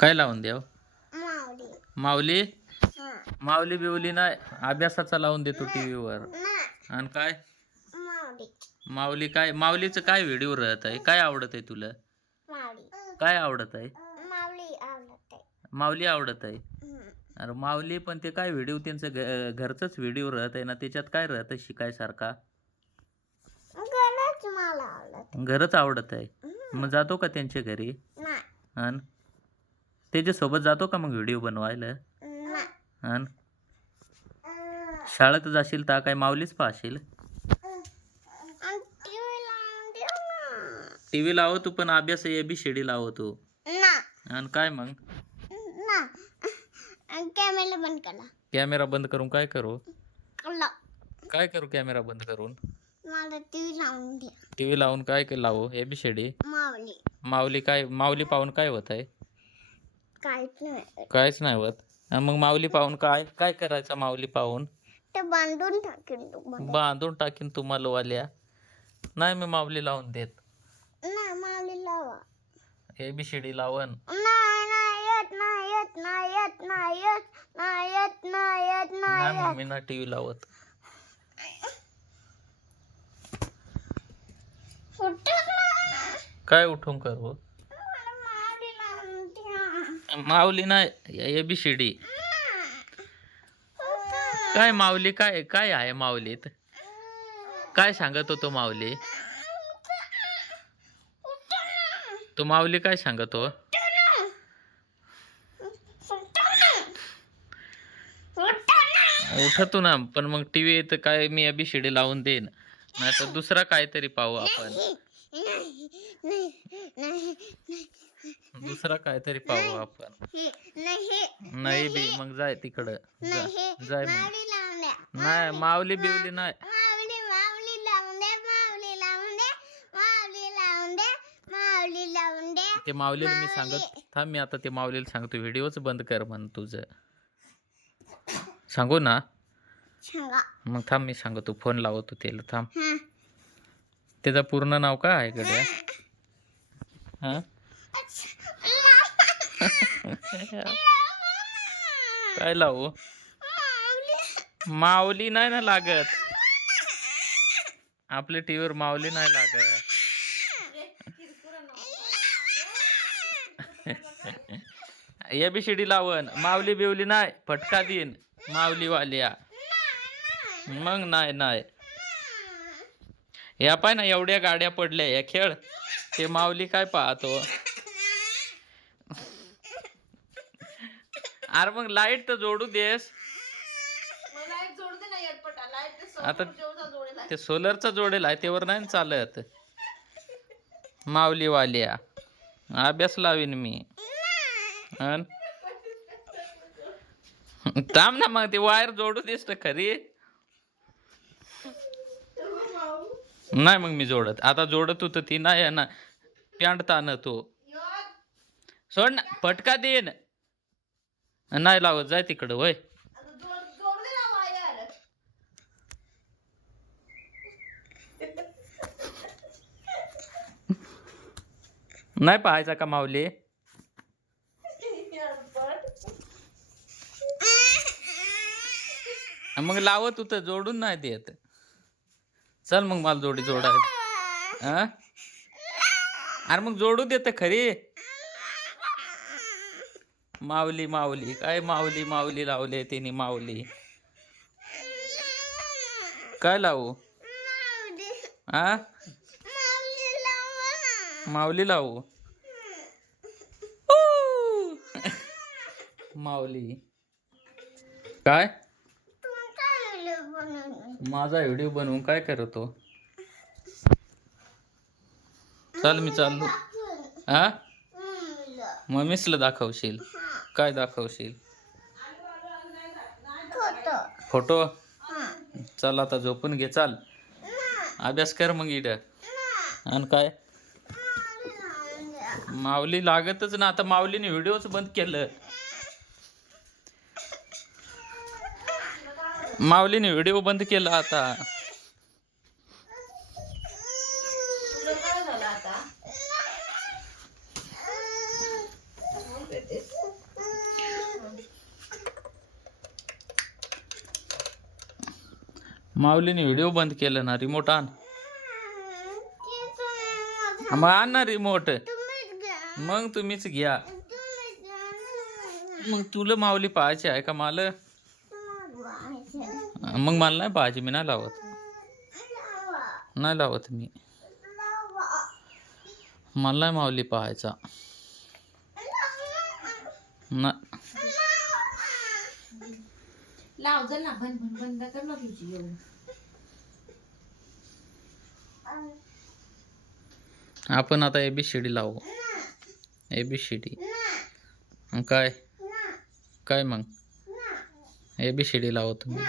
काय लावून द्याव? माऊली माऊली बिवली नाही, अभ्यासाचा लावून देतो टीव्हीवर. आणि काय माऊली? काय माऊलीचं काय व्हिडिओ राहत आहे? काय आवडत आहे तुला? काय आवडत आहे? माऊली आवडत आहे. अरे माऊली पण ते काय व्हिडिओ त्यांचं घरचंच व्हिडिओ राहत आहे ना, त्याच्यात काय राहत शिकायसारखा? घरच आवडत आहे. मग जातो का त्यांच्या घरी? अन त्याच्यासोबत जातो का मग व्हिडिओ बनवायला? अन शाळेत जाशील तर काय माऊलीच पाहशील? टीव्ही लावतो पण अभ्यास ABCD लावतो. आणि काय मग? कॅमेरा बंद करा. कॅमेरा बंद करून काय करू? काय करू कॅमेरा बंद करून? मला टीव्ही लावून द्या. टीव्ही लावून काय लावू? ABCD? माऊली. माऊली काय? माऊली पाहून काय होत आहे? काहीच नाही. काहीच नाही होत. मग माऊली पाहून काय काय करायचं? माऊली पाहून ते बांधून टाकेन तुम्हाला. बांधून टाकीन तुम्हाला वाल्या. नाही मी माऊली लावून देत. नाही माऊली लावा. ABCD लावन. नाही मग मी ना टीव्ही लावत. काय उठून करू? माऊली नाही ABCD. काय माऊली? काय काय आहे माऊलीत? काय सांगत होतो माऊली? तो माऊली काय सांगतो? उठतो ना, पण मग टीव्ही येत काय मी ABCD लावून देईन. नाही तर दुसरा काहीतरी पाहू आपण. दुसरा काहीतरी पाहू आपण. नाही बी मग जाय तिकडं. जाय मग. नाही माऊली बिवली नाही. ते माऊलीला मी सांगत थांब. मी आता ते माऊलीला सांगतो व्हिडिओच बंद कर म्हण तुझं. सांगू ना? मग थांब मी सांगतो. फोन लावतो त्याला थांब. त्याचं पूर्ण नाव काय आहे गड्या? हा काय लावू? माऊली नाही ना लागत. आपल्या टीव्हीवर माऊली नाही लागत. ABCD लावन. माऊली बिवली नाही. फटका देईन माऊली वाल्या. मग नाही नाही. या पाय ना एवढ्या गाड्या पडल्या या खेळ. ते माऊली काय पाहतो? अरे मग लाईट तर जोडू देस. आता ते सोलरचा जोडेल आहे त्यावर नाही चालत. माऊली वाल्या अभ्यास लावीन मी. थांब ना मग ते वायर जोडू देस तर खरी. नाही मग मी जोडत. आता जोडत होत ती नाही आहे ना. पॅन्ट ताण तो सोड ना. फटका देईन. नाही लावत. जाय तिकडं वय. नाही पाहायचा का माऊली? मग लावत होत जोडून नाही देत. चल मग मला जोडी जोडायला. अरे मग जोडू देत खरी. माऊली माऊली काय माऊली माऊली लावले तिने माऊली. काय लावू? आ माऊली लावू? माऊली काय? माझा व्हिडिओ बनवून काय करतो? चल मी चाललो. हा मम्मीसला दाखवशील? काय दाखवशील? फोटो. चल आता झोपून घे. चाल अभ्यास कर मग इड. आणि काय माऊली लागतच ना. आता माऊलीने व्हिडिओच बंद केलं. माऊलीने व्हिडिओ बंद केला आता. माऊलीने व्हिडिओ बंद केलं ना. रिमोट आण. मग आण ना रिमोट. मग तुम्हीच घ्या. मग तुला माऊली पाहायची आहे का मला? मग मला नाही पाहायची. मी नाही लावत. नाही लावत मी. मला नाही माऊली पाहायचा ना. लाव जर ना बंद कर ना तुझी येऊन. आपण आता ABCD लावू. ABCD. काय काय मग ABCD लावू तुम्ही.